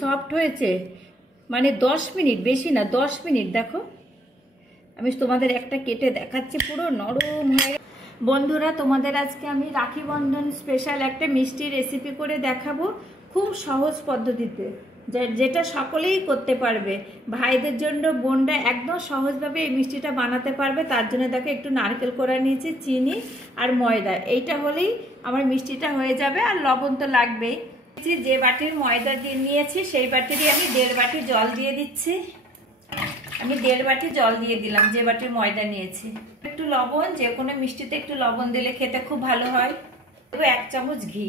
Soft হয়েছে, মানে 10 minute, বেশি না 10 মিনিট। দেখো আমি তোমাদের একটা কেটে দেখাচ্ছি, পুরো নরম হয়ে। বন্ধুরা, তোমাদের আজকে আমি রাখি বন্ধন স্পেশাল একটা মিষ্টি রেসিপি করে দেখাবো, খুব সহজ পদ্ধতিতে, যেটা সকলেই করতে পারবে। ভাইদের জন্য বোনরা একদম সহজভাবে এই মিষ্টিটা বানাতে পারবে। তার জন্য দেখো একটু নারকেল কোড়া নিয়েছি, চিনি আর ময়দা, এইটা হলেই আমার মিষ্টিটা হয়ে যাবে। আর লবণ তো লাগবেই। যে বাটির ময়দা দিয়ে নিয়েছি সেই বাটিরই আমি 1.5 বাটি জল দিয়ে দিচ্ছি। আমি 1.5 বাটি জল দিয়ে দিলাম যে বাটির ময়দা নিয়েছি। একটু লবণ, যে কোনো মিষ্টিতে একটু লবণ দিলে খেতে খুব ভালো হয়। 1 চামচ ঘি,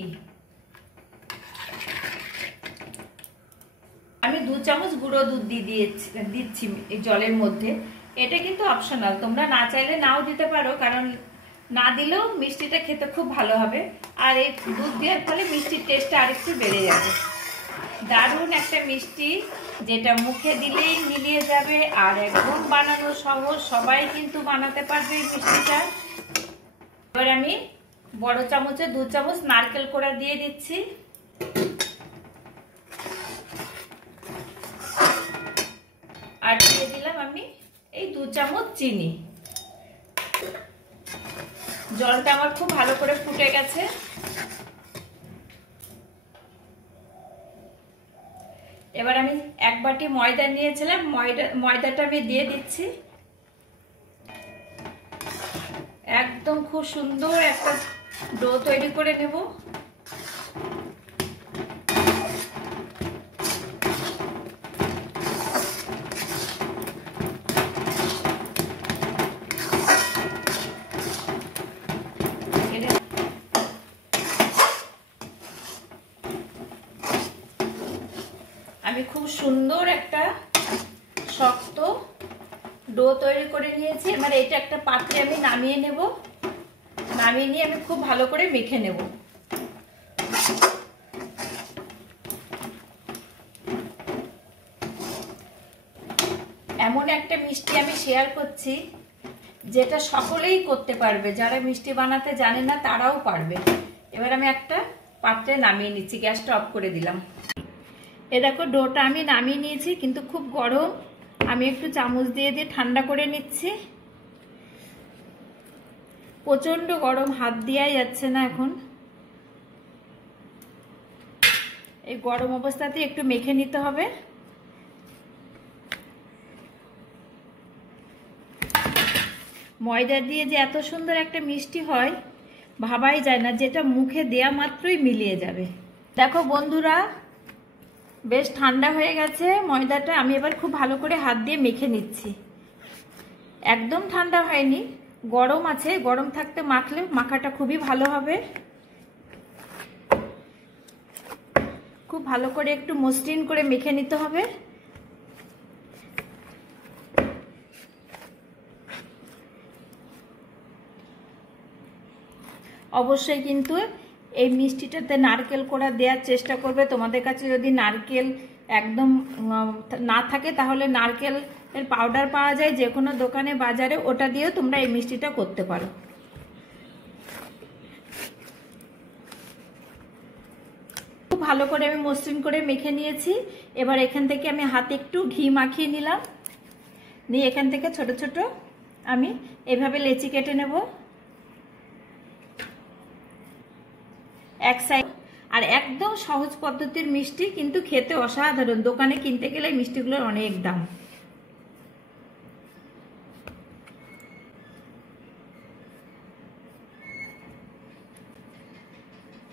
আমি 2 চামচ গুঁড়ো দুধ দিচ্ছি এই জলের মধ্যে। এটা কিন্তু অপশনাল, তোমরা না চাইলে নাও দিতে পারো, কারণ না দিলেও মিষ্টিটা খেতে খুব ভালো হবে। আর এই দুধ দেওয়ার ফলে মিষ্টির টেস্টটা আরেকটু বেড়ে যাবে। দারুণ একটা মিষ্টি, যেটা মুখে দিলেই মিলিয়ে যাবে, আর একদম বানানো সহজ, সবাই কিন্তু বানাতে পারবে এই মিষ্টিটা। এবার আমি বড় চামচে 2 চামচ নারকেল কোড়া দিয়ে দিচ্ছি। আর দিয়ে দিলাম আমি এই 2 চামচ চিনি। জলটা আমার খুব ভালো করে ফুটে গেছে। এবার আমি 1 বাটি ময়দা নিয়েছিলাম, ময়দাটা আমি দিয়ে দিচ্ছি। একদম খুব সুন্দর একটা ডো তৈরি করে নেব। আমি খুব সুন্দর একটা শক্ত ডো তৈরি করে নিয়েছি। এবার এটা একটা পাত্রে আমি নামিয়ে নেব। নামিয়ে নিয়ে আমি খুব ভালো করে মেখে নেব। এমন একটা মিষ্টি আমি শেয়ার করছি যেটা সকলেই করতে পারবে, যারা মিষ্টি বানাতে জানে না তারাও পারবে। এবার আমি একটা পাত্রে নামিয়ে নিচ্ছি, গ্যাসটা অফ করে দিলাম। এ দেখো ডোটা আমি নামিয়ে নিয়েছি, কিন্তু খুব গরম। আমি একটু চামচ দিয়ে ঠান্ডা করে নিচ্ছি। প্রচন্ড গরম, হাত দেওয়াই যাচ্ছে না এখন। এই গরম অবস্থাতে একটু মেখে নিতে হবে। ময়দা দিয়ে যে এত সুন্দর একটা মিষ্টি হয় ভাবাই যায় না, যেটা মুখে দেয়া মাত্রই মিলিয়ে যাবে। দেখো বন্ধুরা, বেশ ঠান্ডা হয়ে গেছে ময়দাটা। আমি এবার খুব ভালো করে হাত দিয়ে মেখে নিচ্ছি। একদম ঠান্ডা হয়নি, গরম আছে। গরম থাকতে মাখলে মাখাটা খুবই ভালো হবে। খুব ভালো করে একটু মসৃণ করে মেখে নিতে হবে। অবশ্যই কিন্তু এই মিষ্টিটাতে নারকেল কোড়া দেওয়ার চেষ্টা করবে। তোমাদের কাছে যদি নারকেল একদম না থাকে তাহলে নারকেল এর পাউডার পাওয়া যায় যে কোনো দোকানে, বাজারে, ওটা দিয়েও তোমরা এই মিষ্টিটা করতে পারো। খুব ভালো করে আমি মসৃণ করে মেখে নিয়েছি। এবার এখান থেকে আমি হাতে একটু ঘি মাখিয়ে নিলাম। নিয়ে এখান থেকে ছোট ছোট আমি এভাবে লেচি কেটে নেব। এক সাইড। আর একদম সহজ পদ্ধতির মিষ্টি, কিন্তু খেতে অসাধারণ। দোকানে কিনতে গেলে মিষ্টিগুলোর অনেক দাম।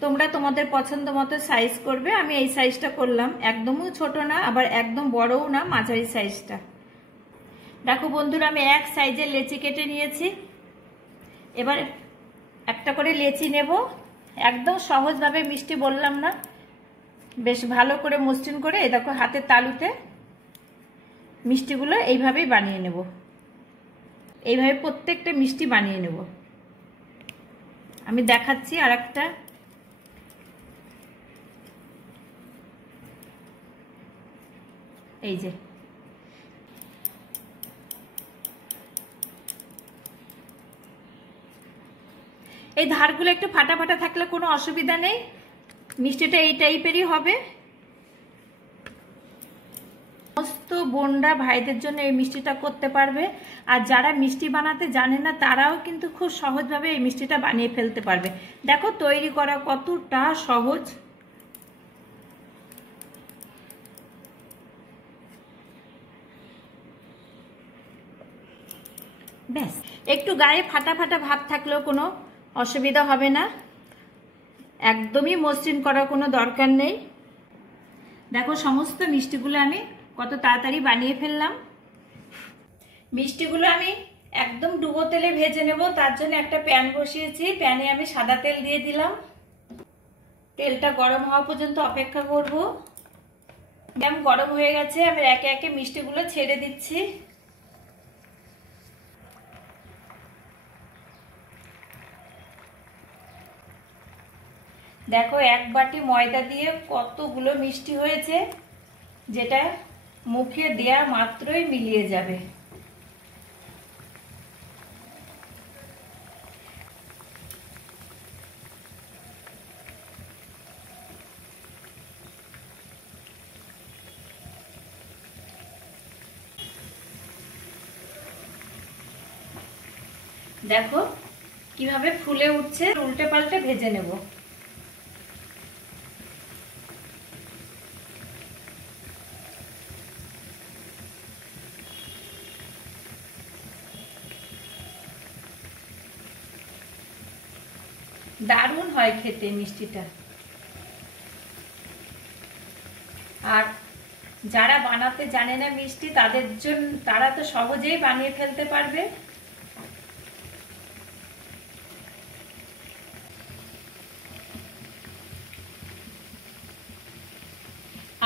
তোমরা তোমাদের পছন্দ মতো সাইজ করবে। আমি এই সাইজটা করলাম, একদমও ছোট না আবার একদম বড়ও না, মাঝারি সাইজটা। দেখো বন্ধুরা, আমি এক সাইজের লেচি কেটে নিয়েছি। এবার একটা করে লেচি নেব। একদম সহজভাবে মিষ্টি বললাম না, বেশ ভালো করে মসৃণ করে। এই দেখো হাতের তালুতে মিষ্টিগুলো এইভাবেই বানিয়ে নেব। এইভাবে প্রত্যেকটা মিষ্টি বানিয়ে নেব। আমি দেখাচ্ছি আর একটা। এই যে এই ধারগুলো একটু ফাটা ফাটা থাকলে কোনো অসুবিধা নেই, মিষ্টিটা এই টাইপেরই হবে। বোনরা ভাইদের জন্য এই মিষ্টিটা করতে পারবে। আর যারা মিষ্টি বানাতে জানে না তারাও কিন্তু খুব সহজভাবে এই মিষ্টিটা বানিয়ে ফেলতে পারবে। দেখো তৈরি করা কতটা সহজ। ব্যাস, একটু গায়ে ফাটা ফাটা ভাব থাকলেও কোনো অসুবিধা হবে না, একদমই মসৃণ করার কোনো দরকার নেই। দেখো সমস্ত মিষ্টিগুলো আমি কত তাড়াতাড়ি বানিয়ে ফেললাম। মিষ্টিগুলো আমি একদম ডুবো তেলে ভেজে নেব। তার জন্য একটা প্যান বসিয়েছি, প্যানে আমি সাদা তেল দিয়ে দিলাম। তেলটা গরম হওয়া পর্যন্ত অপেক্ষা করব। প্যান গরম হয়ে গেছে, আমি একে একে মিষ্টিগুলো ছেড়ে দিচ্ছি। দেখো এক বাটি ময়দা দিয়ে কতগুলো মিষ্টি হয়েছে, যেটা মুখে দেয়া মাত্রই মিলিয়ে যাবে। দেখো কিভাবে ফুলে উঠছে, উল্টে পাল্টে ভেজে নেব। দারুণ হয় খেতে মিষ্টিটা। আর যারা বানাতে জানে না মিষ্টি, তাদের জন্য, তারা তো সহজেই বানিয়ে ফেলতে পারবে।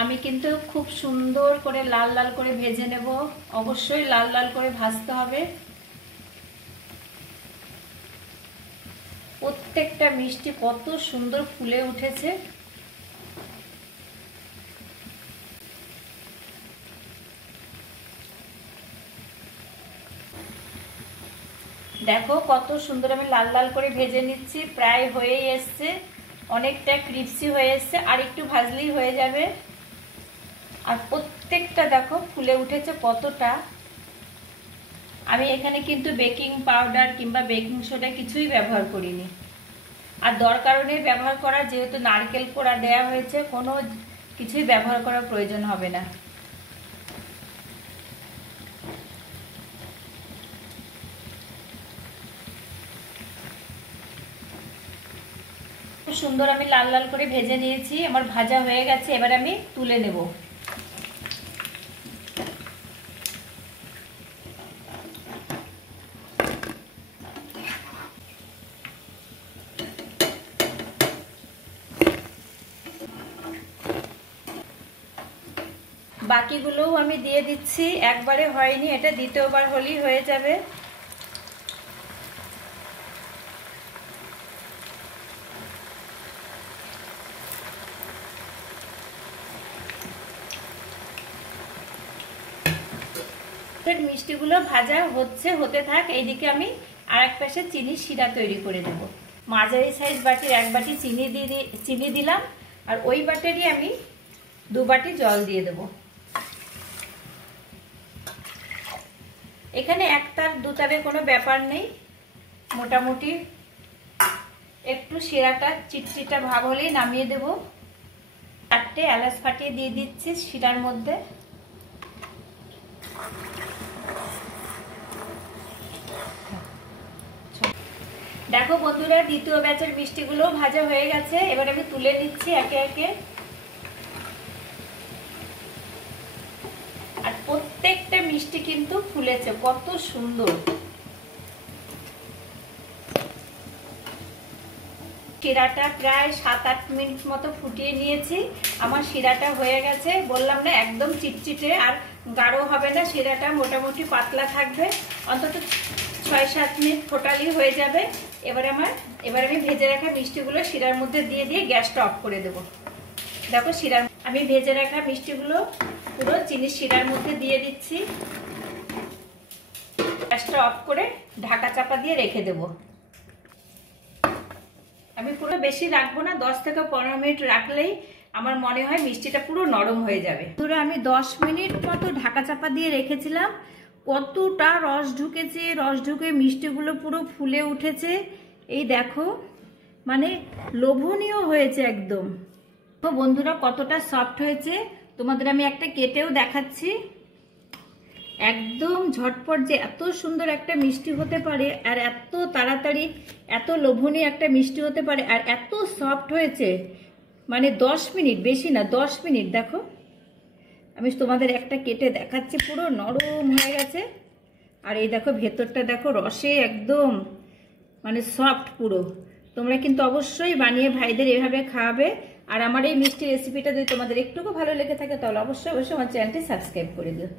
আমি কিন্তু খুব সুন্দর করে লাল লাল করে ভেজে নেব। অবশ্যই লাল লাল করে ভাজতে হবে। প্রত্যেকটা মিষ্টি কত সুন্দর ফুলে উঠেছে। দেখো কত সুন্দর আমি লাল লাল করে ভেজে নিচ্ছি। প্রায় হয়েই এসছে, অনেকটা ক্রিপসি হয়ে এসছে, আর একটু ভাজলেই হয়ে যাবে। আর প্রত্যেকটা দেখো ফুলে উঠেছে কতটা। আমি এখানে কিন্তু বেকিং পাউডার কিংবা বেকিং সোডা কিছুই ব্যবহার করিনি। আর দরকারও নেই ব্যবহার করা, যেহেতু নারকেল কোড়া দেওয়া হয়েছে, কোনো কিছুই ব্যবহার করার প্রয়োজন হবে না। খুব সুন্দর আমি লাল লাল করে ভেজে নিয়েছি, আমার ভাজা হয়ে গেছে। এবার আমি তুলে নেব। বাকিগুলোও আমি দিয়ে দিচ্ছি। একবারে হয়নি, এটা দ্বিতীয়বার হলেই হয়ে যাবে। মিষ্টিগুলো ভাজা হচ্ছে, হতে থাক। এইদিকে আমি আর এক পাশে চিনির শিরা তৈরি করে দেব। মাঝারি সাইজ বাটির এক বাটি চিনি দিলাম, আর ওই বাটিরই আমি 2 বাটি জল দিয়ে দেব। এখানে একতার দুতারের কোনো ব্যাপার নেই, মোটামুটি একটু শিরাটা চিটচিটা ভাব হলেই নামিয়ে দেব। 4টে এলাচ ফাটিয়ে দিয়ে দিচ্ছি শিরার মধ্যে। দেখো বন্ধুরা, দ্বিতীয় ব্যাচের মিষ্টিগুলো ভাজা হয়ে গেছে। এবার আমি তুলে নিচ্ছি একে একে। আর প্রত্যেকটা মিষ্টি কিন্তু ফুলেছে কত সুন্দর। শিরাটা প্রায় 7-8 মিনিট মতো ফুটিয়ে নিয়েছি। আমার শিরাটা হয়ে গেছে। বললাম না, একদম চিটচিটে আর গাঢ় হবে না, শিরাটা মোটামুটি পাতলা থাকবে। অন্তত 6-7 মিনিট ফোটালেই হয়ে যাবে। এবার আমি ভেজে রাখা মিষ্টিগুলো শিরার মধ্যে দিয়ে দিয়ে গ্যাসটা অফ করে দেব। দেখো আমি ভেজে রাখা মিষ্টিগুলো পুরো চিনির শিরার মধ্যে দিয়ে দিচ্ছি। গ্যাসটা অফ করে ঢাকা চাপা দিয়ে রেখে দেব। আমি পুরো বেশি রাখবো না, 10 থেকে 15 মিনিট রাখলেই আমার মনে হয় মিষ্টিটা পুরো নরম হয়ে যাবে। ধরো আমি 10 মিনিট মতো ঢাকা চাপা দিয়ে রেখেছিলাম, কতটা রস ঢুকেছে, রস ঢুকে মিষ্টিগুলো পুরো ফুলে উঠেছে। এই দেখো, মানে লোভনীয় হয়েছে একদম। তো বন্ধুরা কতটা সফট হয়েছে তোমাদের আমি একটা কেটেও দেখাচ্ছি। একদম ঝটপট যে এত সুন্দর একটা মিষ্টি হতে পারে, আর এত তাড়াতাড়ি এত লোভনীয় একটা মিষ্টি হতে পারে, আর এত সফট হয়েছে, মানে 10 মিনিট, বেশি না 10 মিনিট। দেখো আমি তোমাদের একটা কেটে দেখাচ্ছি, পুরো নরম হয়ে গেছে। আর এই দেখো ভেতরটা দেখো, রসে একদম মানে সফট পুরো। তোমরা কিন্তু অবশ্যই বানিয়ে ভাইদের এভাবে খাওয়াবে। আর আমার এই মিষ্টি রেসিপিটা যদি তোমাদের একটুকু ভালো লেগে থাকে তাহলে অবশ্যই আমার চ্যানেলটি সাবস্ক্রাইব করে দিও।